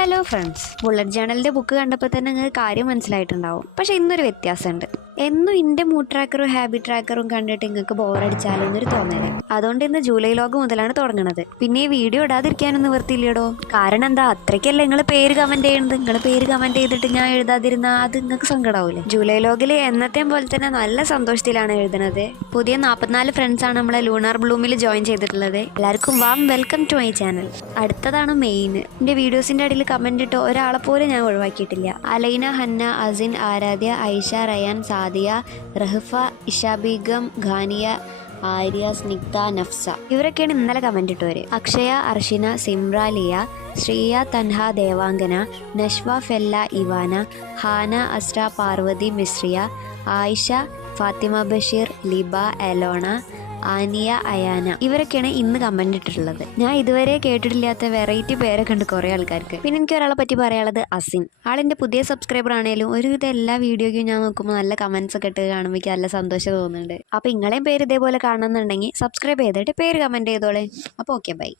Hello friends, bullet ജേണലിൻ്റെ book കണ്ടപ്പോൾ തന്നെ നിങ്ങൾക്ക് കാര്യം മനസ്സിലായിട്ടുണ്ടാവും. പക്ഷേ ഇന്നൊരു വ്യത്യാസമുണ്ട്. എന്നും എൻ്റെ മൂഡ് ട്രാക്കറും ഹാബിറ്റ് ട്രാക്കറും കണ്ടിട്ട് നിങ്ങൾക്ക് ബോറടിച്ചാലോ എന്നൊരു തോന്നല്. അതുകൊണ്ട് ഇന്ന് ജൂലൈ ലോഗ് മുതലാണ് തുടങ്ങുന്നത്. പിന്നെ ഈ വീഡിയോ ഇടാതിരിക്കാനൊന്നും നിവർത്തിയില്ലടോ. കാരണം എന്താ, അത്രയ്ക്കല്ലേ നിങ്ങൾ പേര് കമൻറ്റ് ചെയ്യുന്നത്. നിങ്ങൾ പേര് കമൻറ്റ് ചെയ്തിട്ട് ഞാൻ എഴുതാതിരുന്നാൽ അത് നിങ്ങൾക്ക് സങ്കടമാവില്ലേ? ജൂലൈ ലോഗിൽ എന്നത്തെയും പോലെ തന്നെ നല്ല സന്തോഷത്തിലാണ് എഴുതുന്നത്. പുതിയ 44 ഫ്രണ്ട്സാണ് നമ്മളെ ലൂണാർ ബ്ലൂമിൽ ജോയിൻ ചെയ്തിട്ടുള്ളത്. എല്ലാവർക്കും warm welcome to my channel. അടുത്തതാണ് മെയിൻ. എൻ്റെ വീഡിയോസിൻ്റെ അടിയിൽ കമൻറ്റ് ഇട്ടോ ഒരാളെ പോലും ഞാൻ ഒഴിവാക്കിയിട്ടില്ല. അലൈന, ഹന്ന, അസിൻ, ആരാധ്യ, ഐഷ, റയാൻ, സാദിയ, റഹ്ഫ, ഇഷ ബീഗം, ഖാനിയ, ആര്യ, സ്നിഗ്ധ, നഫ്സ ഇവരൊക്കെയാണ് ഇന്നലെ കമൻറ്റ് ഇട്ടവര്. അക്ഷയ, അർഷിന, സിംറാലിയ, ശ്രീയ, തൻഹ, ദേവാംഗന, നഷ്വ, ഫെല്ല, ഇവാന, ഹാന, അസ്ര, പാർവതി, മിശ്രിയ, ആയിഷ, ഫാത്തിമ ബഷീർ, ലിബ, എലോണ, ആനിയ, അയാന ഇവരൊക്കെയാണ് ഇന്ന് കമൻറ്റ് ഇട്ടിട്ടുള്ളത്. ഞാൻ ഇതുവരെ കേട്ടിട്ടില്ലാത്ത വെറൈറ്റി പേരൊക്കെ ഉണ്ട് കുറേ ആൾക്കാർക്ക്. പിന്നെ എനിക്ക് ഒരാളെ പറ്റി പറയാനുള്ളത് അസിൻ. ആളിൻ്റെ പുതിയ സബ്സ്ക്രൈബർ ആണെങ്കിലും ഒരുവിധം എല്ലാ വീഡിയോയ്ക്കും ഞാൻ നോക്കുമ്പോൾ നല്ല കമൻറ്റ്സ് ഒക്കെ ഇട്ട് കാണുമ്പോൾ എനിക്ക് നല്ല സന്തോഷം തോന്നുന്നുണ്ട്. അപ്പോൾ നിങ്ങളെയും പേര് ഇതേപോലെ കാണുന്നുണ്ടെങ്കിൽ സബ്സ്ക്രൈബ് ചെയ്തിട്ട് പേര് കമൻറ്റ് ചെയ്തോളേ. അപ്പോൾ ഓക്കെ, ബൈ.